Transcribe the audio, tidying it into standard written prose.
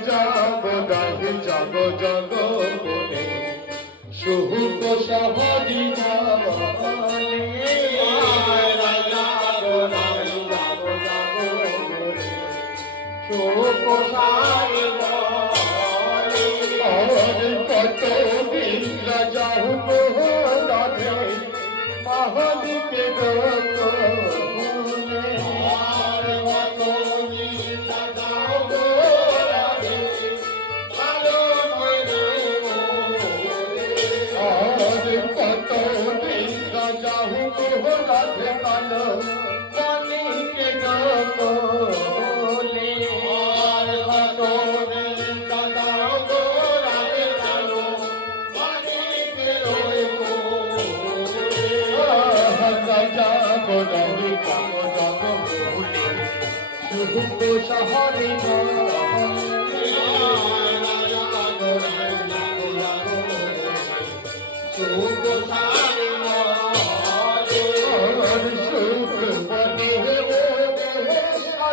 জাগো গাহি জাগো জাগো বলে সুহুক সহজি বলে জাগো গাহি জাগো জাগো বলে সুহুক সহজি বলে কত দিন রাজা হো রাধে মহাদিকে গত শহরে